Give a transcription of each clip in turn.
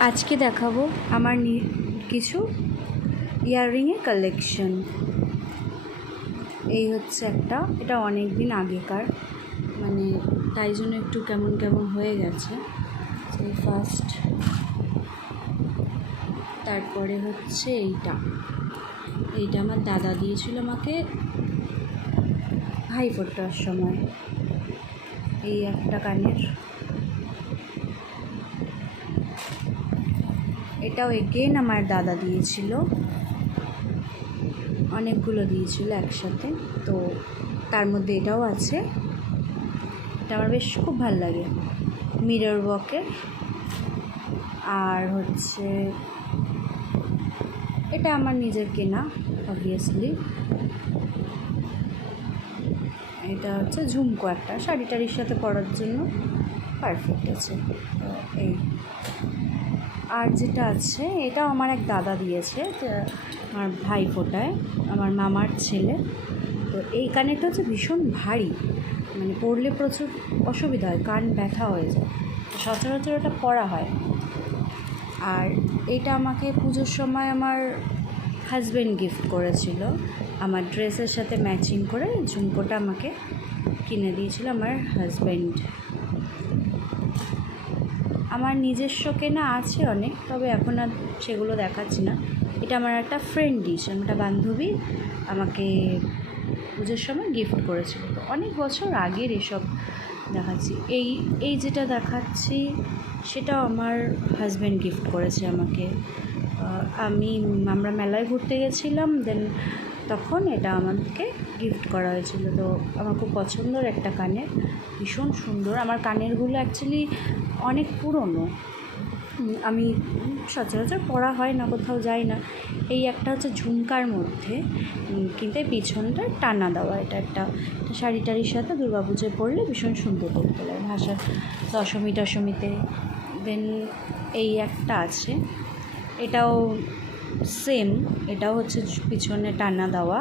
আজকে দেখাবো আমার কিছু ইয়াররিংয়ের কালেকশন। এই হচ্ছে একটা, এটা অনেক দিন আগেকার, মানে তাই জন্য একটু কেমন কেমন হয়ে গেছে। এই ফার্স্ট, তারপরে হচ্ছে এইটা আমার দাদা দিয়েছিল আমাকে ভাই ফোটার সময়। এই একটা কানের, এটাও এগেন আমার দাদা দিয়েছিল, অনেকগুলো দিয়েছিল একসাথে, তো তার মধ্যে এটাও আছে। এটা আমার বেশ খুব ভালো লাগে, মিরর ওয়ার্কের। আর হচ্ছে এটা আমার নিজের কেনা, অবভিয়াসলি। এটা হচ্ছে ঝুমকো, একটা শাড়ি টাড়ির সাথে পরার জন্য পারফেক্ট আছে। এই আর যেটা আছে, এটাও আমার এক দাদা দিয়েছে, আমার ভাই ফোটায়, আমার মামার ছেলে। তো এই কানেরটা হচ্ছে ভীষণ ভারী, মানে পরলে প্রচুর অসুবিধা হয়, কান ব্যথা হয়ে যায়, সচরাচর ওটা পরা হয়। আর এটা আমাকে পুজোর সময় আমার হাজব্যান্ড গিফট করেছিল, আমার ড্রেসের সাথে ম্যাচিং করে ঝুমকোটা আমাকে কিনে দিয়েছিল আমার হাজব্যান্ড। আমার নিজস্ব কেনা আছে অনেক, তবে এখন আর সেগুলো দেখাচ্ছি না। এটা আমার একটা ফ্রেন্ড দিয়েছে, একটা বান্ধবী আমাকে পুজোর সময় গিফট করেছিল, তো অনেক বছর আগের এসব দেখাচ্ছি। এই যেটা দেখাচ্ছি সেটাও আমার হাজব্যান্ড গিফট করেছে আমাকে। আমরা মেলায় ঘুরতে গেছিলাম, দেন তখন এটা আমাকে গিফট করা হয়েছিল। তো আমার খুব পছন্দের একটা কানের, ভীষণ সুন্দর। আমার কানেরগুলো অ্যাকচুয়ালি অনেক পুরনো, আমি সচরাচর পরা হয় না, কোথাও যাই না। এই একটা হচ্ছে ঝুমকার মধ্যে, কিন্তু এই পিছনটা টানা দেওয়া। এটা একটা শাড়ি টাড়ির সাথে দুর্গাপুজোয় পরলে ভীষণ সুন্দর করতে লাগে, ভাষার দশমী টশমীতে। দেন এই একটা আছে, এটাও সেম, এটাও হচ্ছে পিছনে টানা দেওয়া।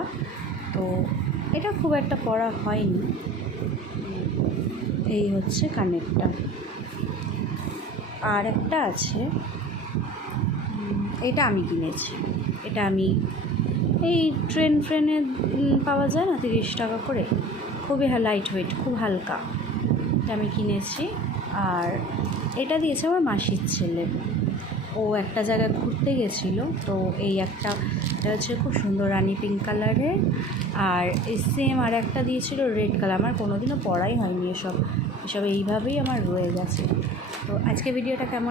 তো এটা খুব একটা পরা হয়নি। এই হচ্ছে কানেরটা। আর একটা আছে, এটা আমি কিনেছি। এটা আমি এই ট্রেনে পাওয়া যায় না, 30 টাকা করে, খুবই লাইট ওয়েট, খুব হালকা। এটা আমি কিনেছি। আর এটা দিয়েছে আমার মাসির ছেলে, ও একটা জায়গায় ঘুরতে গেছিলো, তো এই এটা হচ্ছে খুব সুন্দর রানি পিঙ্ক কালারের। আর এই সেম আর একটা দিয়েছিল রেড কালার, আমার কোনোদিনও পরাই হয়নি এসব এইভাবেই আমার রয়ে গেছে। তো আজকে ভিডিওটা কেমন